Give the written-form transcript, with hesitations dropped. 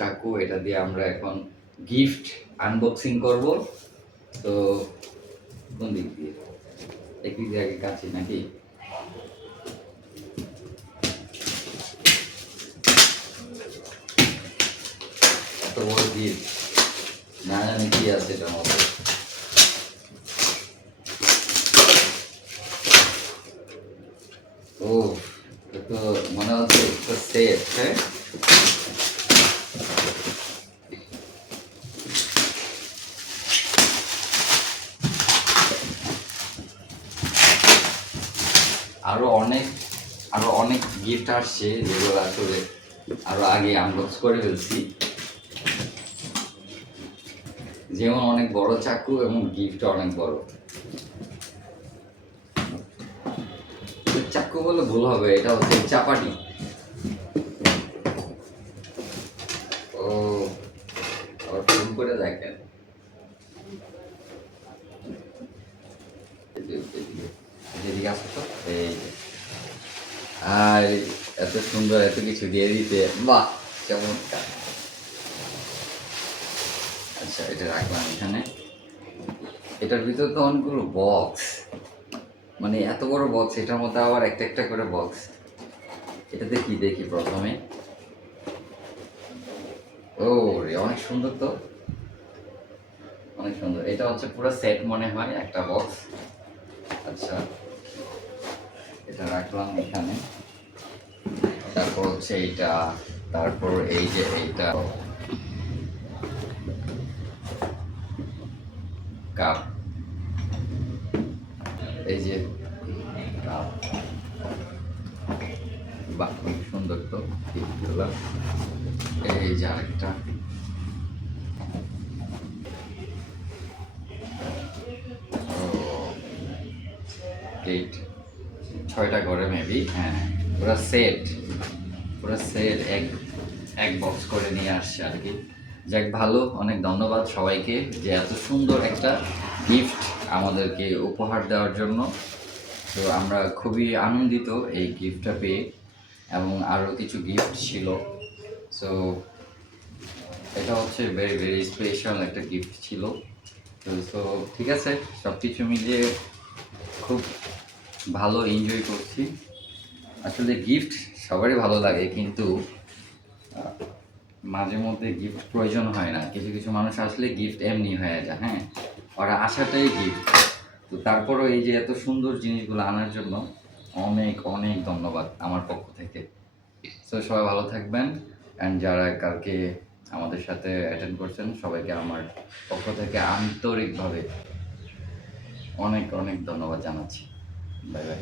চাকু, এটা দিয়ে আমরা এখন গিফট আনবক্সিং করব। তো কোন দিক দিয়ে, একদিক দিয়ে আগে কাছি নাকি? এত বড় গিফট, না জানি কি আছে এটার মধ্যে। ও, এটা তো মনে হচ্ছে একটা সেট। হ্যাঁ, আরো অনেক আরো অনেক গিফট আসছে যেগুলো আসলে আরো আগে আনবক্স করে ফেলছি। যেমন অনেক বড় চাকু এবং গিফট অনেক বড়। চাকু বলে ভুল হবে, এটা হচ্ছে চাপাটি। ও, আবার ফোন করে দেখেন। এদিকে আসো তো, এই যে। আর এত সুন্দর এত কিছু দিয়ে দিতে, বাহ চমৎকার। আচ্ছা, এটা রাখলাম এখানে। এটার ভিতরে তো অনেকগুলো বক্স, মানে এত বড় বক্স, এটার মধ্যে আবার একটা একটা করে বক্স। এটাতে কি দেখি প্রথমে? ও রে, অনেক সুন্দর তো, অনেক সুন্দর। এটা হচ্ছে পুরো সেট মনে হয়, একটা বক্স। আচ্ছা, এটা রাখলাম এখানে। তারপর হচ্ছে এইটা, তারপর এই যে এইটা কাপ, এই যে কাপ, বাহ খুব সুন্দর তো গিফটগুলো। এই যে আরেকটা, এইট, 6টা করে মেবি। হ্যাঁ, পুরো সেট, পুরো সেট এক এক বক্স করে নিয়ে আসছে আর কি। যাক ভালো, অনেক ধন্যবাদ সবাইকে যে এত সুন্দর একটা গিফট আমাদেরকে উপহার দেওয়ার জন্য। তো আমরা খুবই আনন্দিত এই গিফটটা পেয়ে, এবং আরও কিছু গিফট ছিল। সো এটা হচ্ছে ভেরি ভেরি স্পেশাল একটা গিফট ছিল। তো সো ঠিক আছে, সব কিছু মিলিয়ে খুব ভালো এনজয় করছি। আসলে গিফট সবারই ভালো লাগে, কিন্তু মাঝে মধ্যে গিফট প্রয়োজন হয় না। কিছু কিছু মানুষ আসলে গিফট এমনি হয়ে যায়। হ্যাঁ, ওরা আসাটাই গিফট। তো তারপরও এই যে এত সুন্দর জিনিসগুলো আনার জন্য অনেক অনেক ধন্যবাদ আমার পক্ষ থেকে। সো সবাই ভালো থাকবেন, অ্যান্ড যারা কালকে আমাদের সাথে অ্যাটেন্ড করছেন সবাইকে আমার পক্ষ থেকে আন্তরিকভাবে অনেক অনেক ধন্যবাদ জানাচ্ছি। Bye bye.